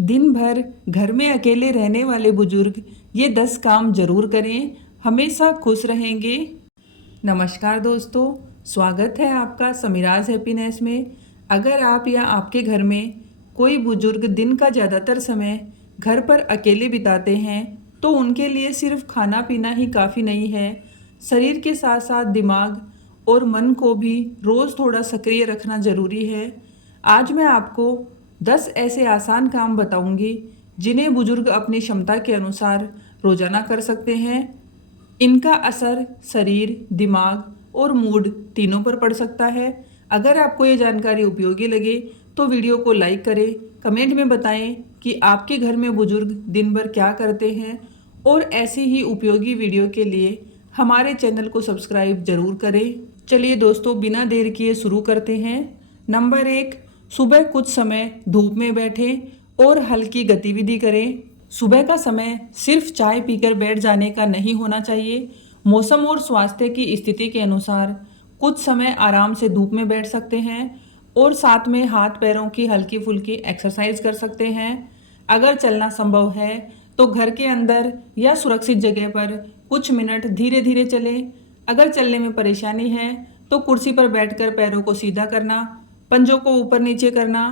दिन भर घर में अकेले रहने वाले बुजुर्ग ये 10 काम जरूर करें, हमेशा खुश रहेंगे। नमस्कार दोस्तों, स्वागत है आपका समीराज हैप्पीनेस में। अगर आप या आपके घर में कोई बुजुर्ग दिन का ज़्यादातर समय घर पर अकेले बिताते हैं तो उनके लिए सिर्फ खाना पीना ही काफ़ी नहीं है। शरीर के साथ साथ दिमाग और मन को भी रोज़ थोड़ा सक्रिय रखना ज़रूरी है। आज मैं आपको 10 ऐसे आसान काम बताऊंगी जिन्हें बुजुर्ग अपनी क्षमता के अनुसार रोजाना कर सकते हैं। इनका असर शरीर, दिमाग और मूड तीनों पर पड़ सकता है। अगर आपको ये जानकारी उपयोगी लगे तो वीडियो को लाइक करें, कमेंट में बताएं कि आपके घर में बुजुर्ग दिन भर क्या करते हैं और ऐसी ही उपयोगी वीडियो के लिए हमारे चैनल को सब्सक्राइब जरूर करें। चलिए दोस्तों, बिना देर किए शुरू करते हैं। नंबर 1, सुबह कुछ समय धूप में बैठें और हल्की गतिविधि करें। सुबह का समय सिर्फ चाय पीकर बैठ जाने का नहीं होना चाहिए। मौसम और स्वास्थ्य की स्थिति के अनुसार कुछ समय आराम से धूप में बैठ सकते हैं और साथ में हाथ पैरों की हल्की फुल्की एक्सरसाइज कर सकते हैं। अगर चलना संभव है तो घर के अंदर या सुरक्षित जगह पर कुछ मिनट धीरे धीरे चलें। अगर चलने में परेशानी है तो कुर्सी पर बैठकर पैरों को सीधा करना, पंजों को ऊपर नीचे करना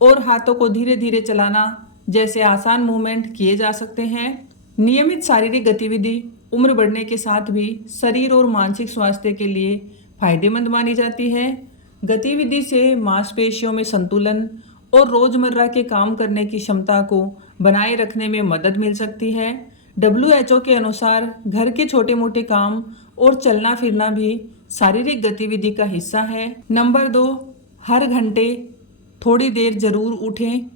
और हाथों को धीरे धीरे चलाना जैसे आसान मूवमेंट किए जा सकते हैं। नियमित शारीरिक गतिविधि उम्र बढ़ने के साथ भी शरीर और मानसिक स्वास्थ्य के लिए फायदेमंद मानी जाती है। गतिविधि से मांसपेशियों में संतुलन और रोजमर्रा के काम करने की क्षमता को बनाए रखने में मदद मिल सकती है। WHO के अनुसार घर के छोटे मोटे काम और चलना फिरना भी शारीरिक गतिविधि का हिस्सा है। नंबर 2, हर घंटे थोड़ी देर जरूर उठें।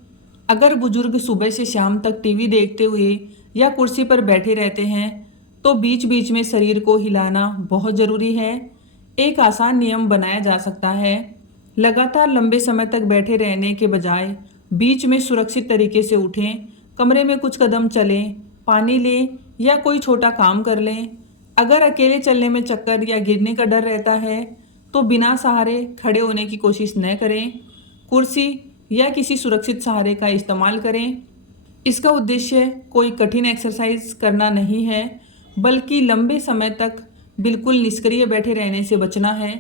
अगर बुजुर्ग सुबह से शाम तक टीवी देखते हुए या कुर्सी पर बैठे रहते हैं तो बीच बीच में शरीर को हिलाना बहुत ज़रूरी है। एक आसान नियम बनाया जा सकता है। लगातार लंबे समय तक बैठे रहने के बजाय बीच में सुरक्षित तरीके से उठें, कमरे में कुछ कदम चलें, पानी लें या कोई छोटा काम कर लें। अगर अकेले चलने में चक्कर या गिरने का डर रहता है तो बिना सहारे खड़े होने की कोशिश न करें। कुर्सी या किसी सुरक्षित सहारे का इस्तेमाल करें। इसका उद्देश्य कोई कठिन एक्सरसाइज करना नहीं है, बल्कि लंबे समय तक बिल्कुल निष्क्रिय बैठे रहने से बचना है।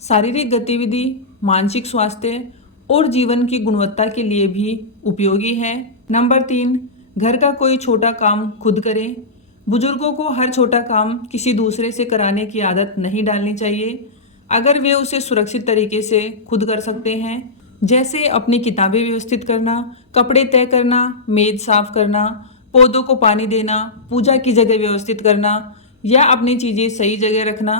शारीरिक गतिविधि मानसिक स्वास्थ्य और जीवन की गुणवत्ता के लिए भी उपयोगी है। नंबर 3, घर का कोई छोटा काम खुद करें। बुजुर्गों को हर छोटा काम किसी दूसरे से कराने की आदत नहीं डालनी चाहिए। अगर वे उसे सुरक्षित तरीके से खुद कर सकते हैं, जैसे अपनी किताबें व्यवस्थित करना, कपड़े तय करना, मेज साफ करना, पौधों को पानी देना, पूजा की जगह व्यवस्थित करना या अपनी चीज़ें सही जगह रखना।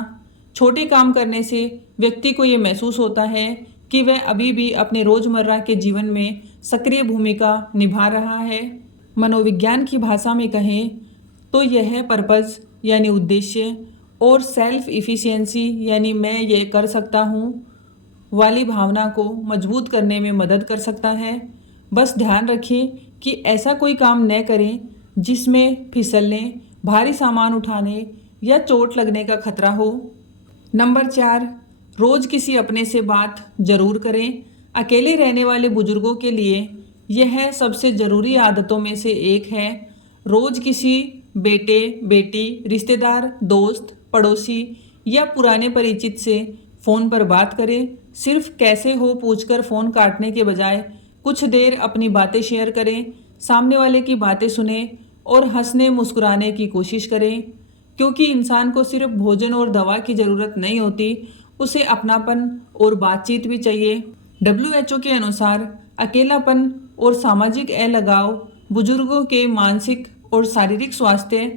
छोटे काम करने से व्यक्ति को ये महसूस होता है कि वह अभी भी अपने रोज़मर्रा के जीवन में सक्रिय भूमिका निभा रहा है। मनोविज्ञान की भाषा में कहें तो यह पर्पज़ यानी उद्देश्य और सेल्फ इफ़िशियंसी यानी मैं ये कर सकता हूँ वाली भावना को मजबूत करने में मदद कर सकता है। बस ध्यान रखें कि ऐसा कोई काम न करें जिसमें फिसलने, भारी सामान उठाने या चोट लगने का खतरा हो। नंबर 4, रोज़ किसी अपने से बात ज़रूर करें। अकेले रहने वाले बुजुर्गों के लिए यह सबसे ज़रूरी आदतों में से एक है। रोज़ किसी बेटे, बेटी, रिश्तेदार, दोस्त, पड़ोसी या पुराने परिचित से फ़ोन पर बात करें। सिर्फ कैसे हो पूछकर फ़ोन काटने के बजाय कुछ देर अपनी बातें शेयर करें। सामने वाले की बातें सुने और हंसने मुस्कुराने की कोशिश करें, क्योंकि इंसान को सिर्फ भोजन और दवा की ज़रूरत नहीं होती, उसे अपनापन और बातचीत भी चाहिए। WHO के अनुसार अकेलापन और सामाजिक अलगाव बुजुर्गों के मानसिक और शारीरिक स्वास्थ्य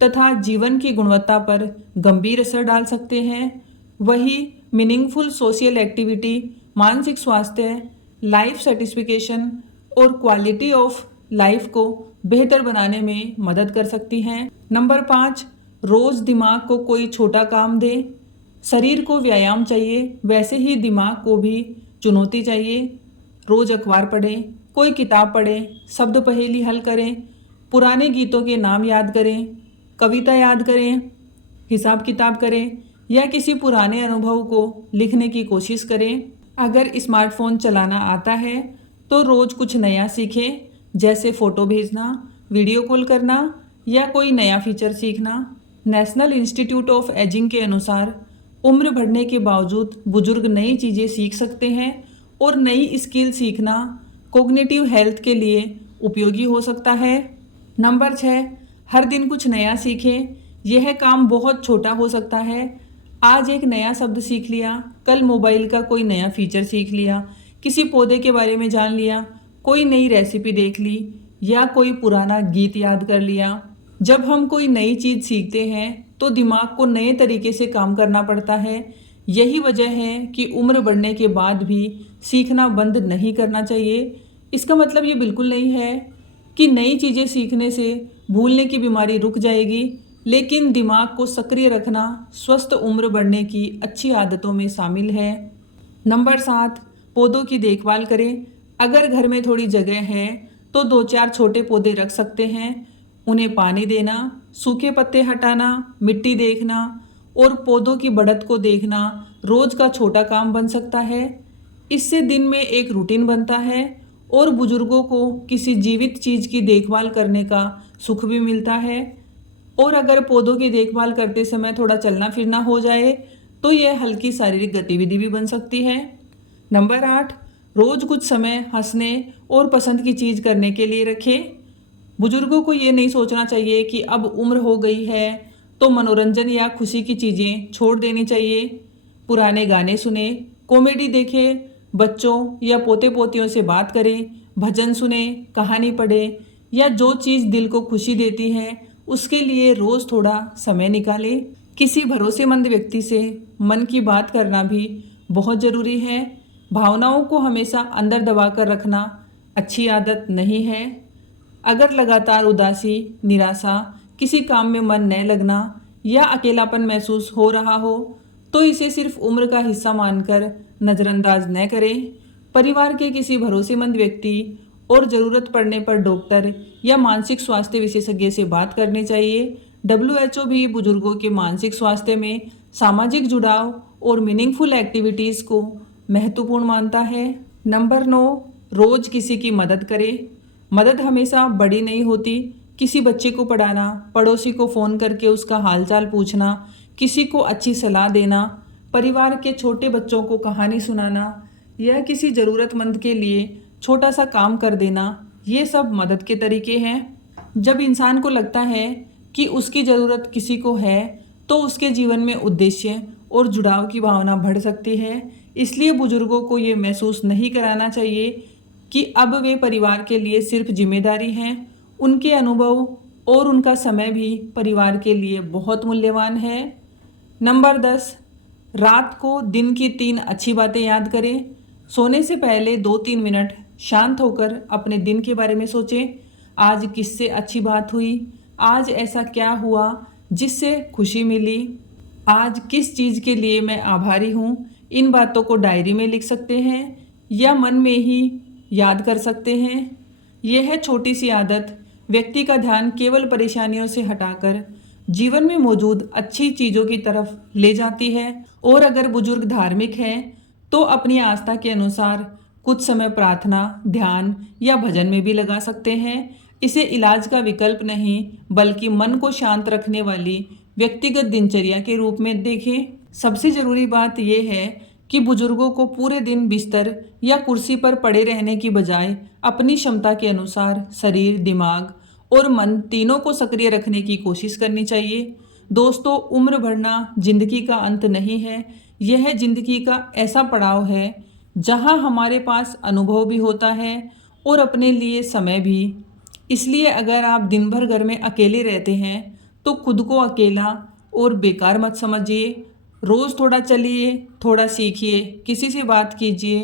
तथा जीवन की गुणवत्ता पर गंभीर असर डाल सकते हैं। वही मीनिंगफुल सोशल एक्टिविटी मानसिक स्वास्थ्य, लाइफ सेटिस्फिकेशन और क्वालिटी ऑफ लाइफ को बेहतर बनाने में मदद कर सकती हैं। नंबर 5, रोज़ दिमाग को कोई छोटा काम दें। शरीर को व्यायाम चाहिए, वैसे ही दिमाग को भी चुनौती चाहिए। रोज़ अखबार पढ़ें, कोई किताब पढ़ें, शब्द पहेली हल करें, पुराने गीतों के नाम याद करें, कविता याद करें, हिसाब किताब करें या किसी पुराने अनुभव को लिखने की कोशिश करें। अगर स्मार्टफोन चलाना आता है तो रोज़ कुछ नया सीखें, जैसे फ़ोटो भेजना, वीडियो कॉल करना या कोई नया फीचर सीखना। नेशनल इंस्टीट्यूट ऑफ एजिंग के अनुसार उम्र बढ़ने के बावजूद बुजुर्ग नई चीज़ें सीख सकते हैं और नई स्किल सीखना कॉग्निटिव हेल्थ के लिए उपयोगी हो सकता है। नंबर 6, हर दिन कुछ नया सीखें। यह काम बहुत छोटा हो सकता है। आज एक नया शब्द सीख लिया, कल मोबाइल का कोई नया फीचर सीख लिया, किसी पौधे के बारे में जान लिया, कोई नई रेसिपी देख ली या कोई पुराना गीत याद कर लिया। जब हम कोई नई चीज़ सीखते हैं तो दिमाग को नए तरीके से काम करना पड़ता है। यही वजह है कि उम्र बढ़ने के बाद भी सीखना बंद नहीं करना चाहिए। इसका मतलब ये बिल्कुल नहीं है कि नई चीज़ें सीखने से भूलने की बीमारी रुक जाएगी, लेकिन दिमाग को सक्रिय रखना स्वस्थ उम्र बढ़ने की अच्छी आदतों में शामिल है। नंबर 7, पौधों की देखभाल करें। अगर घर में थोड़ी जगह है तो 2-4 छोटे पौधे रख सकते हैं। उन्हें पानी देना, सूखे पत्ते हटाना, मिट्टी देखना और पौधों की बढ़त को देखना रोज़ का छोटा काम बन सकता है। इससे दिन में एक रूटीन बनता है और बुजुर्गों को किसी जीवित चीज़ की देखभाल करने का सुख भी मिलता है। और अगर पौधों की देखभाल करते समय थोड़ा चलना फिरना हो जाए तो यह हल्की शारीरिक गतिविधि भी बन सकती है। नंबर 8, रोज़ कुछ समय हंसने और पसंद की चीज़ करने के लिए रखें। बुजुर्गों को ये नहीं सोचना चाहिए कि अब उम्र हो गई है तो मनोरंजन या खुशी की चीज़ें छोड़ देनी चाहिए। पुराने गाने सुने, कॉमेडी देखें, बच्चों या पोते पोतियों से बात करें, भजन सुने, कहानी पढ़ें या जो चीज़ दिल को खुशी देती है उसके लिए रोज़ थोड़ा समय निकालें। किसी भरोसेमंद व्यक्ति से मन की बात करना भी बहुत ज़रूरी है। भावनाओं को हमेशा अंदर दबा कर रखना अच्छी आदत नहीं है। अगर लगातार उदासी, निराशा, किसी काम में मन न लगना या अकेलापन महसूस हो रहा हो तो इसे सिर्फ उम्र का हिस्सा मानकर नज़रअंदाज न करें। परिवार के किसी भरोसेमंद व्यक्ति और ज़रूरत पड़ने पर डॉक्टर या मानसिक स्वास्थ्य विशेषज्ञ से बात करनी चाहिए। WHO भी बुजुर्गों के मानसिक स्वास्थ्य में सामाजिक जुड़ाव और मीनिंगफुल एक्टिविटीज़ को महत्वपूर्ण मानता है। नंबर 9, रोज़ किसी की मदद करें। मदद हमेशा बड़ी नहीं होती। किसी बच्चे को पढ़ाना, पड़ोसी को फ़ोन करके उसका हालचाल पूछना, किसी को अच्छी सलाह देना, परिवार के छोटे बच्चों को कहानी सुनाना या किसी ज़रूरतमंद के लिए छोटा सा काम कर देना, ये सब मदद के तरीके हैं। जब इंसान को लगता है कि उसकी ज़रूरत किसी को है तो उसके जीवन में उद्देश्य और जुड़ाव की भावना बढ़ सकती है। इसलिए बुजुर्गों को ये महसूस नहीं कराना चाहिए कि अब वे परिवार के लिए सिर्फ जिम्मेदारी हैं। उनके अनुभव और उनका समय भी परिवार के लिए बहुत मूल्यवान है। नंबर 10, रात को दिन की 3 अच्छी बातें याद करें। सोने से पहले 2-3 मिनट शांत होकर अपने दिन के बारे में सोचें। आज किससे अच्छी बात हुई, आज ऐसा क्या हुआ जिससे खुशी मिली, आज किस चीज़ के लिए मैं आभारी हूँ। इन बातों को डायरी में लिख सकते हैं या मन में ही याद कर सकते हैं। यह छोटी सी आदत व्यक्ति का ध्यान केवल परेशानियों से हटाकर जीवन में मौजूद अच्छी चीज़ों की तरफ ले जाती है। और अगर बुजुर्ग धार्मिक हैं तो अपनी आस्था के अनुसार कुछ समय प्रार्थना, ध्यान या भजन में भी लगा सकते हैं। इसे इलाज का विकल्प नहीं बल्कि मन को शांत रखने वाली व्यक्तिगत दिनचर्या के रूप में देखें। सबसे ज़रूरी बात यह है कि बुजुर्गों को पूरे दिन बिस्तर या कुर्सी पर पड़े रहने की बजाय अपनी क्षमता के अनुसार शरीर, दिमाग और मन तीनों को सक्रिय रखने की कोशिश करनी चाहिए। दोस्तों, उम्र बढ़ना जिंदगी का अंत नहीं है, यह जिंदगी का ऐसा पड़ाव है जहां हमारे पास अनुभव भी होता है और अपने लिए समय भी। इसलिए अगर आप दिन भर घर में अकेले रहते हैं तो खुद को अकेला और बेकार मत समझिए। रोज़ थोड़ा चलिए, थोड़ा सीखिए, किसी से बात कीजिए,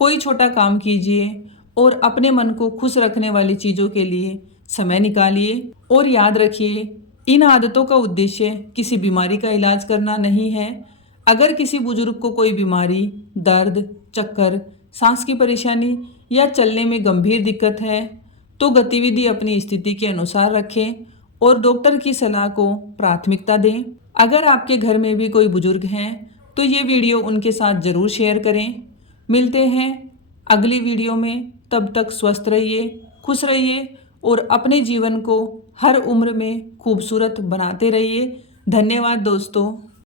कोई छोटा काम कीजिए और अपने मन को खुश रखने वाली चीज़ों के लिए समय निकालिए। और याद रखिए, इन आदतों का उद्देश्य किसी बीमारी का इलाज करना नहीं है। अगर किसी बुजुर्ग को कोई बीमारी, दर्द, चक्कर, सांस की परेशानी या चलने में गंभीर दिक्कत है तो गतिविधि अपनी स्थिति के अनुसार रखें और डॉक्टर की सलाह को प्राथमिकता दें। अगर आपके घर में भी कोई बुजुर्ग हैं तो ये वीडियो उनके साथ ज़रूर शेयर करें। मिलते हैं अगली वीडियो में, तब तक स्वस्थ रहिए, खुश रहिए और अपने जीवन को हर उम्र में खूबसूरत बनाते रहिए। धन्यवाद दोस्तों।